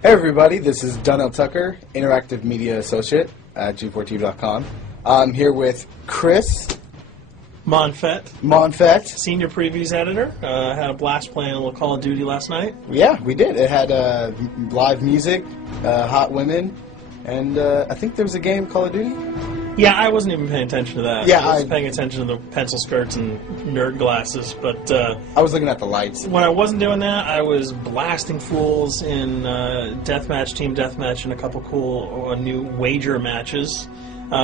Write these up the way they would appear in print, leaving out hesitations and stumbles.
Hey everybody, this is Donnell Tucker, Interactive Media Associate at G4TV.com. I'm here with Chris Monfett, Senior Previews Editor. Had a blast playing a little Call of Duty last night. Yeah, we did. It had live music, hot women, and I think there was a game, Call of Duty? Yeah, I wasn't even paying attention to that. Yeah, I was paying attention to the pencil skirts and nerd glasses, but I was looking at the lights. When I wasn't doing that, I was blasting fools in deathmatch, team deathmatch, and a couple cool new wager matches,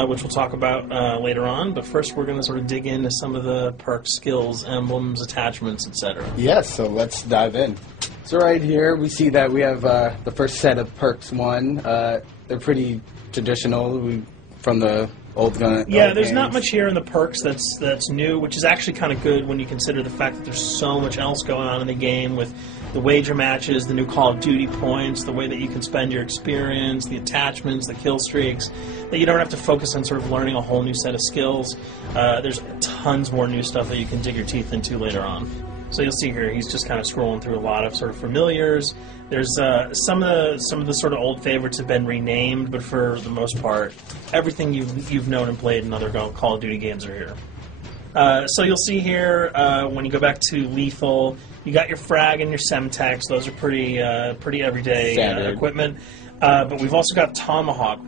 which we'll talk about later on. But first, we're going to sort of dig into some of the perks, skills, emblems, attachments, etc. Yes, so let's dive in. So right here, we see that we have the first set of perks one. They're pretty traditional from the old gun. Yeah, there's not much here in the perks that's new, which is actually kind of good when you consider the fact that there's so much else going on in the game with the wager matches, the new Call of Duty points, the way that you can spend your experience, the attachments, the kill streaks, that you don't have to focus on sort of learning a whole new set of skills. There's tons more new stuff that you can dig your teeth into later on. So you'll see here, he's just kind of scrolling through a lot of sort of familiars. There's some of the sort of old favorites have been renamed, but for the most part, everything you've known and played in other Call of Duty games are here. So you'll see here when you go back to lethal, you got your frag and your semtex. Those are pretty everyday equipment. But we've also got Tomahawk,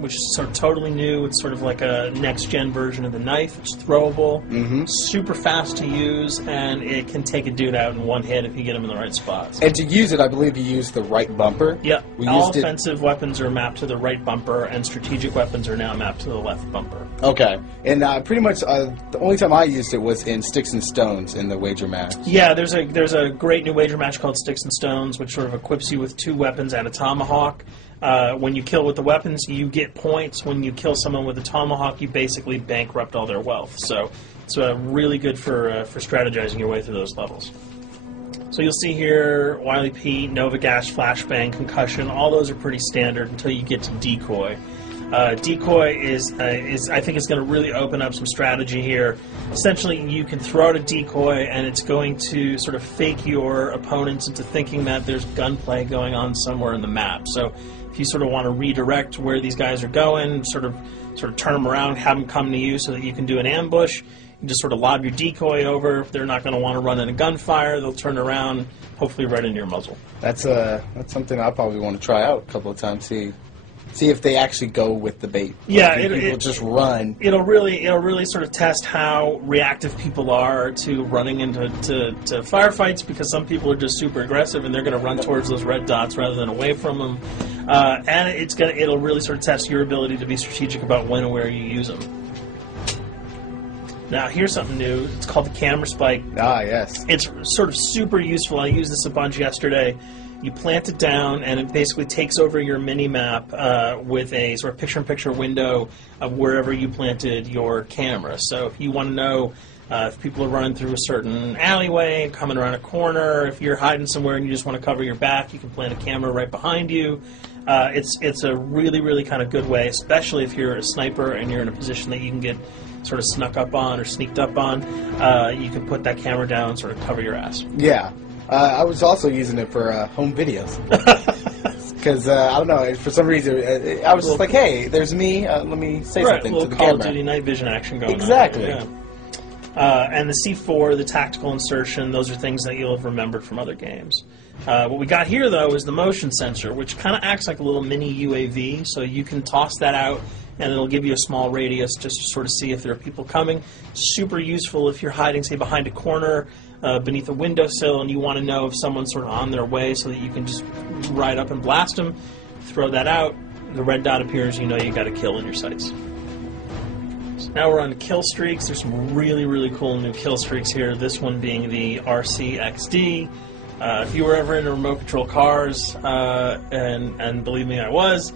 which is sort of totally new. It's sort of like a next-gen version of the knife. It's throwable, super fast to use, and it can take a dude out in one hit if you get him in the right spots. And to use it, I believe you use the right bumper. Yeah, all offensive weapons are mapped to the right bumper, and strategic weapons are now mapped to the left bumper. Okay, and pretty much the only time I used it was in Sticks and Stones in the wager match. Yeah, there's a great new wager match called Sticks and Stones, which sort of equips you with 2 weapons and a tomahawk. When you kill with the weapons, you get points. When you kill someone with a tomahawk, you basically bankrupt all their wealth. So it's really good for strategizing your way through those levels. So you'll see here, Wily Pete, Nova Gash, Flashbang, Concussion, all those are pretty standard until you get to Decoy. Decoy is I think it's going to really open up some strategy here. Essentially, you can throw out a decoy, and it's going to sort of fake your opponents into thinking that there's gunplay going on somewhere in the map. So if you sort of want to redirect where these guys are going, sort of turn them around, have them come to you so that you can do an ambush, you just sort of lob your decoy over. If they're not going to want to run in a gunfire, they'll turn around, hopefully right into your muzzle. That's something I probably want to try out a couple of times. See if they actually go with the bait. Yeah, people just run. It'll really sort of test how reactive people are to running into firefights, because some people are just super aggressive and they're going to run towards those red dots rather than away from them. And it'll really sort of test your ability to be strategic about when and where you use them. Now, here's something new. It's called the camera spike. Ah, yes. It's sort of super useful. I used this a bunch yesterday. You plant it down, and it basically takes over your mini-map with a sort of picture-in-picture window of wherever you planted your camera. So if you want to know if people are running through a certain alleyway, coming around a corner, if you're hiding somewhere and you just want to cover your back, you can plant a camera right behind you. It's a really, really kind of good way, especially if you're a sniper and you're in a position that you can get sort of snuck up on or sneaked up on. You can put that camera down and sort of cover your ass. Yeah. I was also using it for home videos. Because, I don't know, for some reason, I was just like, hey, there's me, let me say something to the camera. Call of Duty night vision action going on. Exactly. Yeah. And the C4, the tactical insertion, those are things that you'll have remembered from other games. What we got here, though, is the motion sensor, which kind of acts like a little mini UAV, so you can toss that out, and it'll give you a small radius just to sort of see if there are people coming. Super useful if you're hiding, say, behind a corner, beneath a windowsill, and you want to know if someone's sort of on their way so that you can just ride up and blast them. Throw that out, the red dot appears, you know you got a kill in your sights. So now we're on to kill streaks. There's some really, really cool new kill streaks here, this one being the RCXD. If you were ever into remote control cars, and believe me, I was,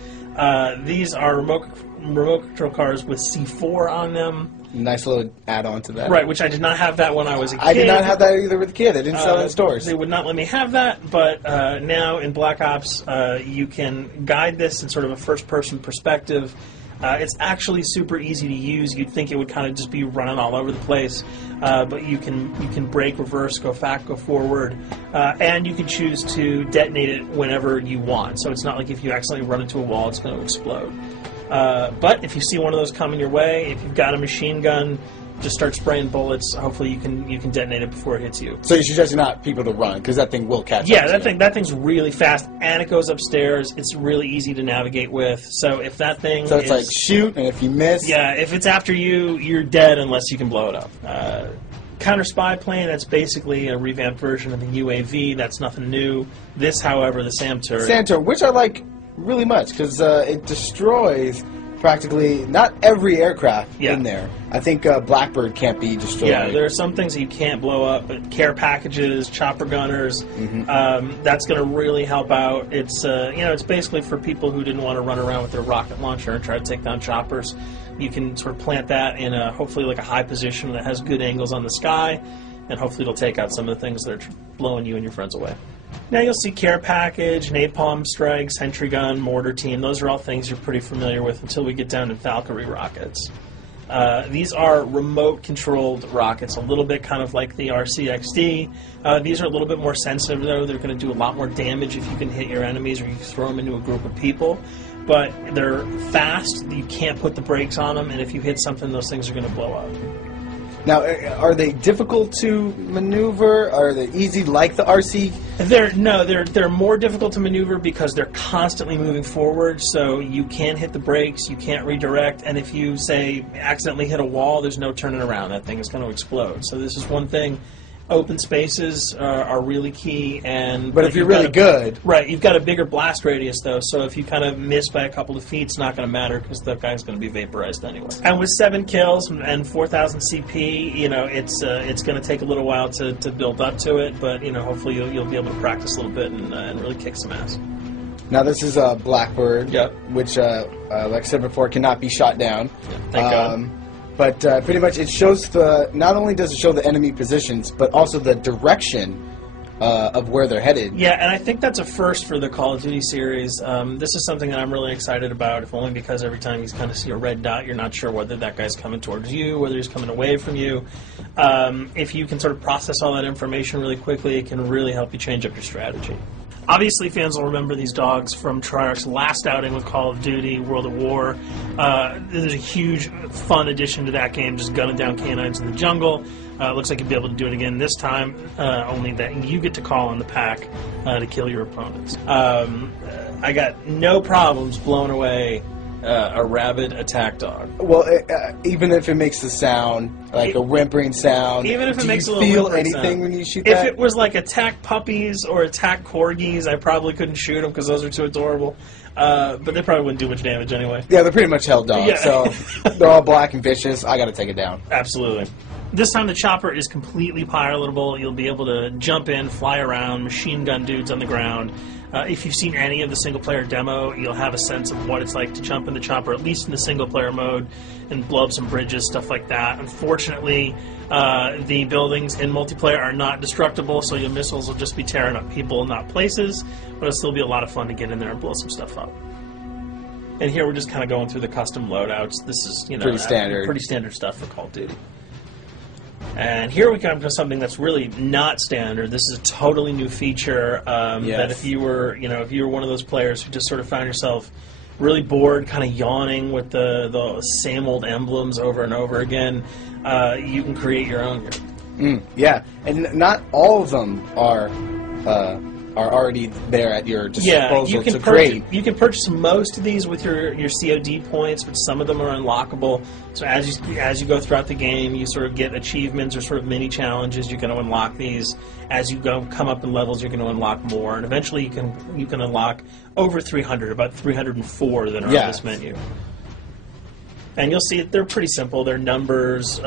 these are remote control cars with C4 on them. Nice little add-on to that. Right, which I did not have that when I was a kid. I did not have that either with a kid. They didn't sell it in stores. They would not let me have that, but now in Black Ops, you can guide this in sort of a first-person perspective. It's actually super easy to use. You'd think it would kind of just be running all over the place, but you can brake, reverse, go back, go forward, and you can choose to detonate it whenever you want. So it's not like if you accidentally run into a wall, it's going to explode. But if you see one of those coming your way, if you've got a machine gun, just start spraying bullets. Hopefully you can detonate it before it hits you. So you're suggesting not people to run, because that thing will catch Yeah, up. that thing's really fast, and it goes upstairs. It's really easy to navigate with. So if that thing So it's like shoot, and if you miss... Yeah, if it's after you, you're dead unless you can blow it up. Counter spy plane, that's basically a revamped version of the UAV. That's nothing new. This, however, the SAM turret... SAM turret, which I like really much, because it destroys... practically not every aircraft in there. I think Blackbird can't be destroyed. Yeah, there are some things that you can't blow up, but care packages, chopper gunners, that's going to really help out. It's it's basically for people who didn't want to run around with their rocket launcher and try to take down choppers. You can sort of plant that in hopefully like a high position that has good angles on the sky, and hopefully it'll take out some of the things that are blowing you and your friends away. Now you'll see care package, napalm strike, sentry gun, mortar team. Those are all things you're pretty familiar with until we get down to Valkyrie rockets. These are remote-controlled rockets, a little bit kind of like the RCXD. These are a little bit more sensitive, though. They're going to do a lot more damage if you can hit your enemies or you throw them into a group of people. But they're fast. You can't put the brakes on them, and if you hit something, those things are going to blow up. Now, are they difficult to maneuver? Are they easy like the RC? They're more difficult to maneuver because they're constantly moving forward, so you can't hit the brakes, you can't redirect, and if you, say, accidentally hit a wall, there's no turning around. That thing is going to explode. So this is one thing. Open spaces are really key, but if you're really good, right? You've got a bigger blast radius, though. So if you kind of miss by a couple of feet, it's not going to matter because the guy's going to be vaporized anyway. And with 7 kills and 4,000 CP, it's going to take a little while to build up to it. But hopefully you'll be able to practice a little bit and really kick some ass. Now this is a Blackbird, yep. Which, like I said before, cannot be shot down. Yeah, thank God. But pretty much it shows not only does it show the enemy positions, but also the direction of where they're headed. Yeah, and I think that's a first for the Call of Duty series. This is something that I'm really excited about, if only because every time you kind of see a red dot, you're not sure whether that guy's coming towards you, whether he's coming away from you. If you can sort of process all that information really quickly, it can really help you change up your strategy. Obviously, fans will remember these dogs from Treyarch's last outing with Call of Duty, World at War. There's a huge, fun addition to that game, just gunning down canines in the jungle. Looks like you'll be able to do it again this time, only that you get to call on the pack to kill your opponents. I got no problems blowing away a rabid attack dog. Well, even if it makes the sound, like a whimpering sound, even if it makes a little feel whimpering anything sound. when you shoot If that? it was like attack puppies or attack corgis, I probably couldn't shoot them because those are too adorable. But they probably wouldn't do much damage anyway. Yeah, they're pretty much held dogs, Yeah. so they're all black and vicious. I got to take it down. Absolutely. This time the chopper is completely pilotable. You'll be able to jump in, fly around, machine gun dudes on the ground. If you've seen any of the single-player demo, you'll have a sense of what it's like to jump in the chopper, at least in the single-player mode, and blow up some bridges, stuff like that. Unfortunately, the buildings in multiplayer are not destructible, so your missiles will just be tearing up people, not places, but it'll still be a lot of fun to get in there and blow some stuff up. And here we're just kind of going through the custom loadouts. This is, pretty standard stuff for Call of Duty. And here we come to something that's really not standard. This is a totally new feature that if you were one of those players who just sort of found yourself really bored, kind of yawning with the same old emblems over and over again, you can create your own here. Yeah, and not all of them are already there at your disposal to create. You can purchase most of these with your COD points, but some of them are unlockable. So as you go throughout the game, you sort of get achievements or sort of mini challenges. You're going to unlock these. As you come up in levels, you're going to unlock more, and eventually you can unlock over 300, about 304 that are on this menu. And you'll see they're pretty simple. They're numbers,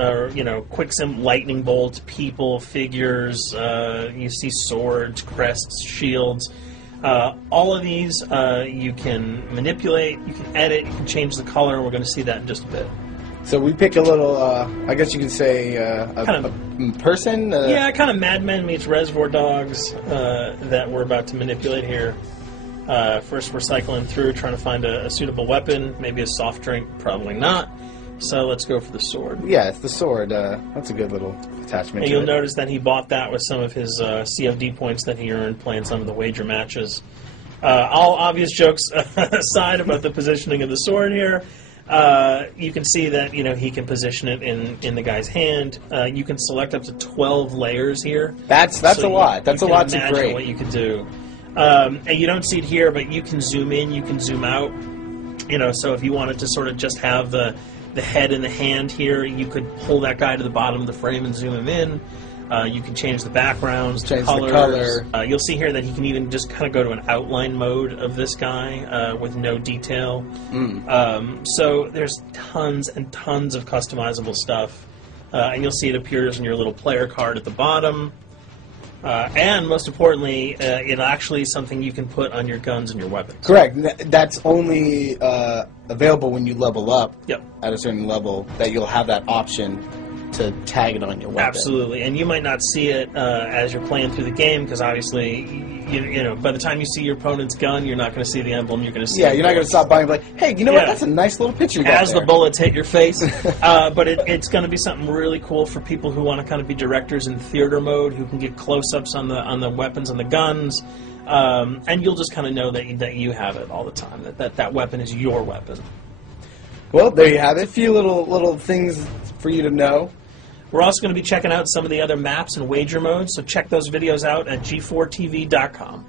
quick lightning bolts, people, figures. You see swords, crests, shields. All of these you can manipulate, you can edit, you can change the color, and we're going to see that in just a bit. So we pick a little, I guess you could say, a person? Yeah, kind of Mad Men meets Reservoir Dogs that we're about to manipulate here. First, we're cycling through, trying to find a suitable weapon. Maybe a soft drink, probably not. So let's go for the sword. Yeah, it's the sword. That's a good little attachment. And you'll notice that he bought that with some of his CFD points that he earned playing some of the wager matches. All obvious jokes aside about the positioning of the sword here, you can see that he can position it in the guy's hand. You can select up to 12 layers here. That's a lot. That's a lot to create. What you can do. And you don't see it here, but you can zoom in, you can zoom out. So if you wanted to sort of just have the head in the hand here, you could pull that guy to the bottom of the frame and zoom him in. You can change the backgrounds, change colors. the color. You'll see here that he can even just kind of go to an outline mode of this guy with no detail. So there's tons and tons of customizable stuff. And you'll see it appears in your little player card at the bottom. And most importantly, it actually is something you can put on your guns and your weapons. Correct. That's only available when you level up at a certain level, that you'll have that option to tag it on your weapon. Absolutely. And you might not see it as you're playing through the game, because obviously, by the time you see your opponent's gun, you're not going to see the emblem. You're going to see you're not going to stop by and be like, hey, you know what? That's a nice little picture you got as there. The bullets hit your face. But it's going to be something really cool for people who want to kind of be directors in theater mode, who can get close-ups on the weapons and the guns. And you'll just kind of know that you have it all the time, that weapon is your weapon. Well, there you have it. A few little things for you to know. We're also going to be checking out some of the other maps and wager modes, so check those videos out at g4tv.com.